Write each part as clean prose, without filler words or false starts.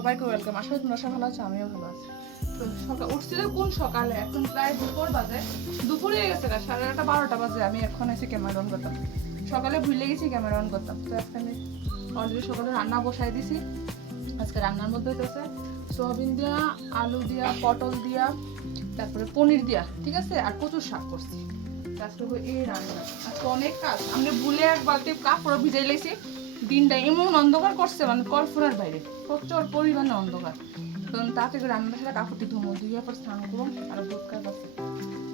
সবাইকে ওয়েলকাম। আসলে তোমরা সবাই ভালো আছো, আমিও ভালো আছি। তো সকাল উঠছি তো কোন সকালে, এখন প্রায় দুপুর বাজে, দুপুরে গেছে 11:30 12টা বাজে। আমি এখন এসে ক্যামেরা অন করতাম, সকালে ভুলে গেছি ক্যামেরা অন করতাম। তো এখন অলরেডি সকালে রান্না বসাই দিছি। আজকে রান্নার মধ্যে হচ্ছে সোয়াবিন দিয়া, আলু দিয়া, পটল দিয়া, তারপরে পনির দিয়া, ঠিক আছে, আর কচুর শাক করছি। আজকে এই রান্না আজকে অনেক কাজ। আমরা ভুলে এক বালতি কাপড় ভিজাই লেছি। দিনটা এমন অন্ধকার করছে, মানে কল্পনার বাইরে, প্রচুর পরিমাণে অন্ধকার। তখন তাতে রান্না সেটা কাপড়টি ধুমো, ধুয়ে পর স্নান করুন আর দুধ কাজ আছে।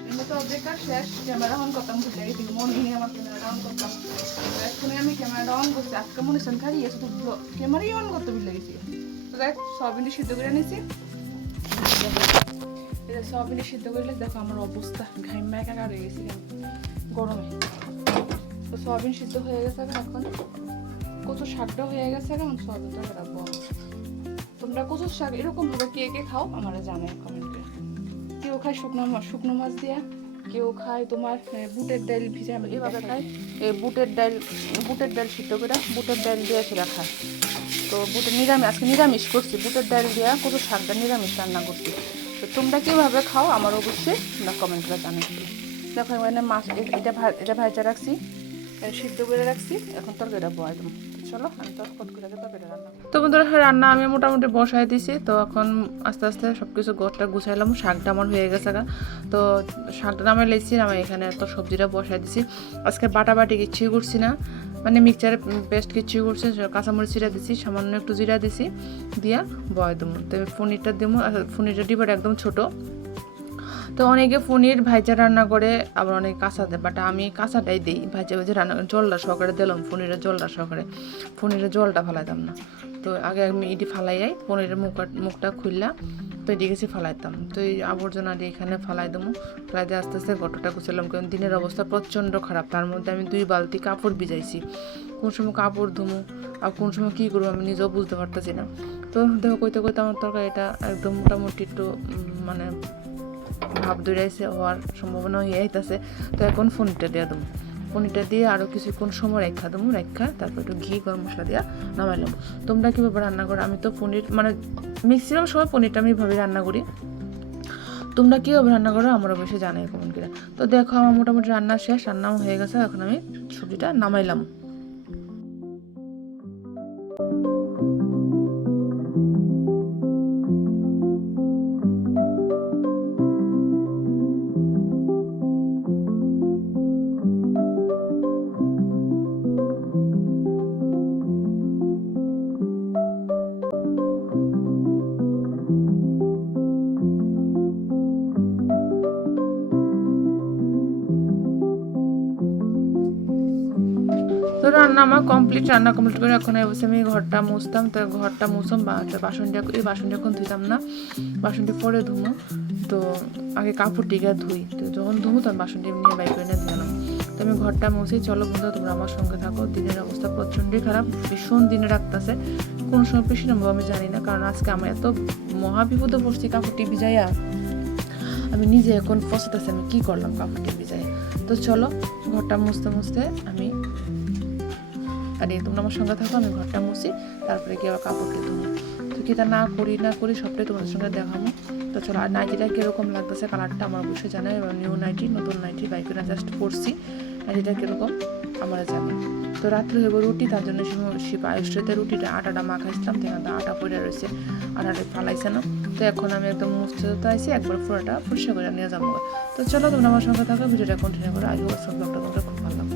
এমনি তো অর্ধেকটা শেষ। ক্যামেরা অন করতাম, ভুলে গেছি, মনে নেই আমার ক্যামেরাটা অন করতাম। এখনই আমি ক্যামেরাটা অন করছি। আজকে মনে হচ্ছে খালি শুধু ক্যামেরাই অন করতে ভুলে গেছি। তো দেখ সয়াবিনটি সিদ্ধ করে নিয়েছি। সয়াবিনটি সিদ্ধ করলে দেখো আমার অবস্থা ঘাইমা একাকার হয়ে গেছি গরমে। তো সয়াবিন সিদ্ধ হয়ে গেছে, এখন কচু শাকটা হয়ে গেছে, এখন সয়াবিনটা রাখবো। তোমরা কচুর শাক এরকম ভাবে কে কে খাও আমার জানাই কমেন্টে। কেউ খায় শুকনো মাছ দিয়া, কেউ খায় তোমার বুটের ডাল ভিজা এভাবে খায়। এই বুটের ডাল সিদ্ধ করে বুটের ডাল দিয়ে সেটা খায়। তো বুটের নিরামিষ, আজকে নিরামিষ করছি, বুটের ডাল দিয়া কচুর শাকটা নিরামিষ রান্না করছি। তো তোমরা কীভাবে খাও আমার অবশ্যই তোমরা কমেন্ট করে জানাই। দেখো মানে মাছ এটা ভাজা রাখছি, সিদ্ধ করে রাখছি, এখন তরকারিটা বয় দেবো। চলো আমি তরকারিটা রান্না। তো বন্ধুরা রান্না আমি মোটামুটি বসাই দিছি। তো এখন আস্তে আস্তে সব কিছু ঘরটা গুছাইলাম। শাকটা আমার হয়ে গেছে, তো শাকটা নামাই লেছি, আমি এখানে তো সবজিটা বসাই দিছি। আজকে বাটাবাটি কিচ্ছুই করছি না, মানে মিক্সচারে পেস্ট কিচ্ছুই করছি। কাঁচামরিচ জিরা দিছি, সামান্য একটু জিরা দিছি, দিয়া বয় দেবো। তো পনিরটা দেবো, পনিরটা ডিবাটা একদম ছোটো। তো অনেকে পনির ভাজা রান্না করে, আবার অনেকে কাঁচা দেয়, বাট আমি কাঁচাটাই দিই। ভাজা রান্না করে জলটা সহকারে দিলাম, পনিরের জলটা সহকারে, পনিরের জলটা ফালাইতাম না। তো আগে আমি এটি ফালাইয়াই পনিরের মুখটা খুললাম, তো এটি গেছি ফালাইতাম। তো এই আবর্জনাটি এখানে ফালাই দেবো। ফালাই দিয়ে আস্তে আস্তে ঘরটা গুছালাম, কারণ দিনের অবস্থা প্রচণ্ড খারাপ। তার মধ্যে আমি 2 বালতি কাপড় ভিজাইছি। কোন সময় কাপড় ধুমো আর কোন সময় কী করবো আমি নিজেও বুঝতে পারতেছি না। তো দেখো কইতে কইতে আমার তরকারিটা একদম মোটামুটি একটু মানে ভাব দৌড়াইছে, হওয়ার সম্ভাবনা হয়ে আইতেছে। তো এখন পনিরটা দিয়ে দেবো। পনিরটা দিয়ে আরও কিছুক্ষণ সময় রেখা দেবো, তারপর একটু ঘি গরম মশলা দিয়ে নামাইলাম। তোমরা কীভাবে রান্না করো? আমি তো পনির মানে ম্যাক্সিমাম সময় পনিরটা আমি এইভাবে রান্না করি। তোমরা কীভাবে রান্না করো আমার অবশ্যই জানাই কমেন্ট করে। তো দেখো আমার মোটামুটি রান্না শেষ, রান্নাও হয়ে গেছে। এখন আমি সবজিটা নামাইলাম। তো রান্না আমার কমপ্লিট, রান্না কমপ্লিট করে এখন অবশ্যই আমি ঘরটা মুছতাম। তো ঘরটা মুছম বা বাসনটা এখন ধুইতাম না, বাসনটি পরে ধুমো। তো আগে কাপড়টিকে ধুই, তো যখন ধুমো তখন বাসনটি নিয়ে বাইক করে নিয়ে দিলাম। তো আমি ঘরটা মুছি। চলো বন্ধু তোমরা আমার সঙ্গে থাকো। দিনের অবস্থা প্রচণ্ডই খারাপ, ভীষণ দিনে রাখতেছে, কোন সময় বেশি নামবো আমি জানি না। কারণ আজকে আমার এত মহাবিপদে পড়ছি কাপড়টি ভিজাইয়া, আমি নিজে এখন পছাতেছি আমি কী করলাম কাপড়টি ভিজাইয়া। তো চলো ঘরটা মুছতে মুছতে আমি আর তোমরা আমার সঙ্গে থাকো, আমি ঘরটা মুছি, তারপরে কি আবার কাপড়টি ধুবো। তো কি তা না করি সবটাই তোমাদের সঙ্গে দেখাবো। তো চলো, আর নাইটিটা কীরকম লাগতেছে কালারটা আমার অবশ্যই জানাই। এবার নিউ নাইটি, নতুন নাইটি বাইকে না জাস্ট পরছি, নাইটিটা কীরকম আমার জানি। তো রাত্রে হইব রুটি, তার জন্য আয়ুষ্যতে রুটিটা আটাটা মাখাইছিলাম, সেখানে আটা পড়ে রয়েছে, আটাটা ফালাইছে না। তো এখন আমি একদম মুছতে আইসি, একবার পুরোটা পরিষ্কার করে নিয়ে যাবো। তো চলো তোমরা আমার সঙ্গে থাকো, ভিডিওটা কন্টিনিউ করো। আই হোপ ব্লগটা তোমরা খুব ভালো লাগবে।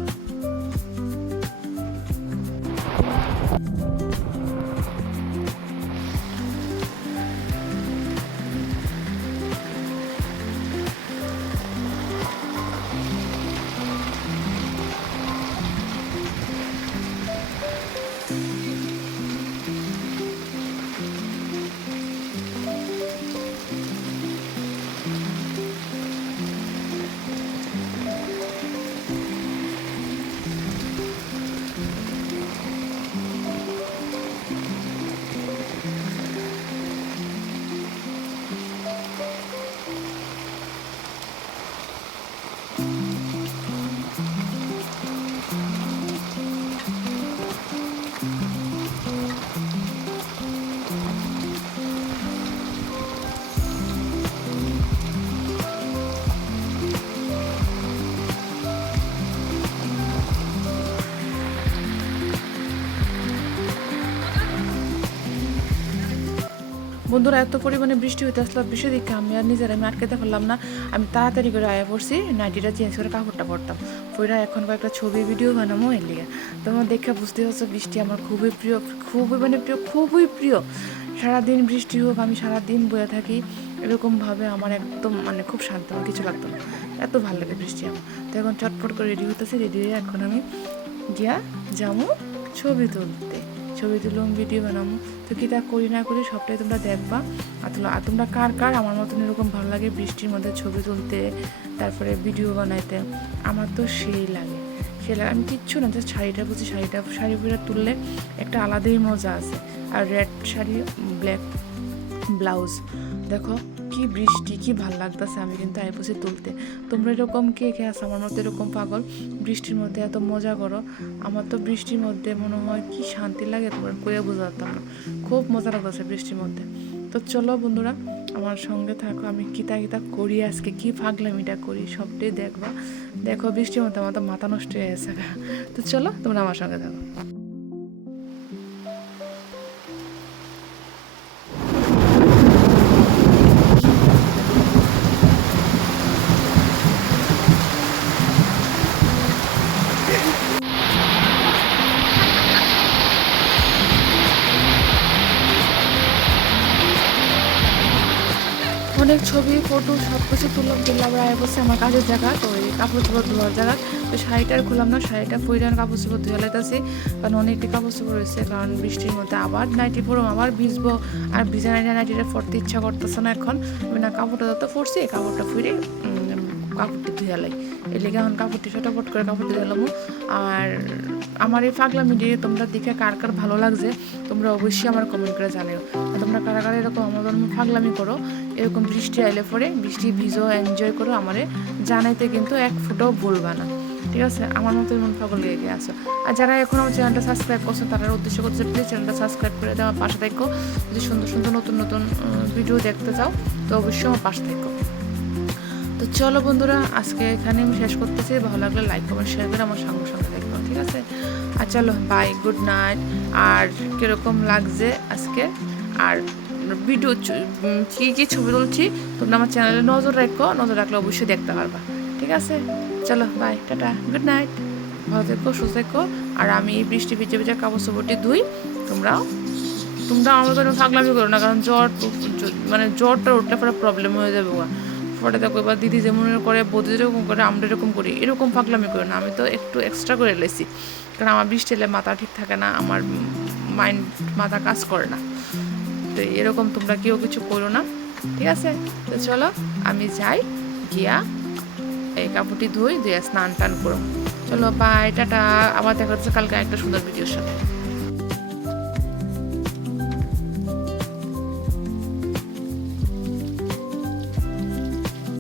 বন্ধুরা এত পরিমাণে বৃষ্টি হইতে আসলো, বৃষ্টি দিকে আমি আটকাতে পারলাম না। আমি তাড়াতাড়ি করে আয়া পড়ছি, নাইটিটা চেঞ্জ করে কাপড়টা পরতাম পরে এখন কয়েকটা ছবি ভিডিও বানাবো এর লিগে। তোমার দেখে বুঝতে হচ্ছে বৃষ্টি আমার খুবই প্রিয়, খুবই প্রিয়। সারাদিন বৃষ্টি হোক, আমি সারাদিন বয়ে থাকি এরকমভাবে আমার একদম খুব শান্ত, আমার কিছু লাগতো না, এত ভালো লাগে বৃষ্টি আমার। তো এখন চটপট করে রেডি হতেছি, রেডি হয়ে এখন আমি গিয়া যাবো ছবি তুলুম, ভিডিও বানাবো। তো কী তা করি না করি সবটাই তোমরা দেখবা। আর তোমরা কার আমার মতন এরকম ভালো লাগে বৃষ্টির মধ্যে ছবি তুলতে, তারপরে ভিডিও বানাইতে? আমার তো সেই লাগে। আমি কিচ্ছু না, জাস্ট শাড়ি পরে তুললে একটা আলাদাই মজা আছে। আর রেড শাড়ি, ব্ল্যাক ব্লাউজ, দেখো কি বৃষ্টি, কি ভাল লাগতেছে। আমি কিন্তু আইপসি তুলতে। তোমরা এরকম কে আছো আমার মতো এরকম পাগল, বৃষ্টির মধ্যে এত মজা করো? আমার তো বৃষ্টির মধ্যে মনে হয় কি শান্তি লাগে, তোমরা কয়ে বোঝাতাম না, খুব মজা লাগতেছে বৃষ্টির মধ্যে। তো চলো বন্ধুরা আমার সঙ্গে থাকো, আমি কিতা করি আজকে, কি পাগলামিটা করি সবটাই দেখবা। দেখো বৃষ্টির মধ্যে আমার তো মাথা নষ্ট হয়ে গেছে। তো চলো তোমরা আমার সঙ্গে থাকো। অনেক ছবি ফটো সব কিছু তুললাম আবার আয় বসে আমার কাজের জায়গা, তো এই কাপড় চোপড় ধোয়ার জায়গা। তো শাড়িটা আর খুললাম না, শাড়িটা পরিধান কাপড় চোপড় ধুয়ে লাইতেছি, কারণ অনেকটি কাপড় চোপড় রয়েছে। কারণ বৃষ্টির মধ্যে আবার নাইটি পরম, আবার ভিজবো, আর ভিজা নাইটিটা পরতে ইচ্ছা করতেছে না এখন। আমি না কাপড়টা যত পরছি, কাপড়টা ফুরে কাপড়টি ধুয়ে লাই, এর লেগে এখন কাপড়টি ফটাফট করে কাপড়টি ধুলাম। আর আমার এই পাগলামি দিয়ে তোমরা দেখে কার ভালো লাগছে তোমরা অবশ্যই আমার কমেন্ট করে জানিও। তোমরা কারা এরকম আমার পাগলামি করো, এরকম বৃষ্টি আইলে পরে বৃষ্টি ভিজো এনজয় করো, আমারে জানাইতে কিন্তু এক ফুটাও ভুলবা না, ঠিক আছে? আমার মতো এমন পাগল লেগে আসো। আর যারা এখন আমার চ্যানেলটা সাবস্ক্রাইব করছো তারা উদ্দেশ্য করছে প্লিজ চ্যানেলটা সাবস্ক্রাইব করে দেওয়া, পাশে থাকো। যদি সুন্দর নতুন ভিডিও দেখতে চাও তো অবশ্যই আমার পাশে থাকো। তো চলো বন্ধুরা আজকে এখানে আমি শেষ করতেছি। ভালো লাগলে লাইক কমেন্ট শেয়ার করে আমার সঙ্গে দেখবো, ঠিক আছে? আর চলো বাই, গুড নাইট। আর কীরকম লাগছে আজকে, আর ভিডিও কী ছবি তুলছি তোমরা আমার চ্যানেলে নজর রাখলে অবশ্যই দেখতে পারবা, ঠিক আছে? চলো বাই, টাটা, গুড নাইট। ভালো থেকো, সুস্থ থেকো। আর আমি এই বৃষ্টি ভিজে কাপড় চোপড়টি ধুই, তোমরা আমার মতো পাগলামি করো না, কারণ জ্বরটা উঠলে পরে প্রবলেম হয়ে যাবে। ফটো দেখো এবার দিদি যেমন করে, বৌদি যেরকম করে, আমরা এরকম করি, এরকম পাগলামি করি না। আমি তো একটু এক্সট্রা করে লেছি, কারণ আমার বৃষ্টি এলে মাথা ঠিক থাকে না, আমার মাথা কাজ করে না। তো এরকম তোমরা কেউ কিছু করো না, ঠিক আছে? তো চলো আমি যাই, গিয়া এই কাপড়টি ধুয়ে স্নান টান করো। চলো বাই, টাটা। আবার দেখা হচ্ছে কালকে একটা সুন্দর ভিডিওর সাথে।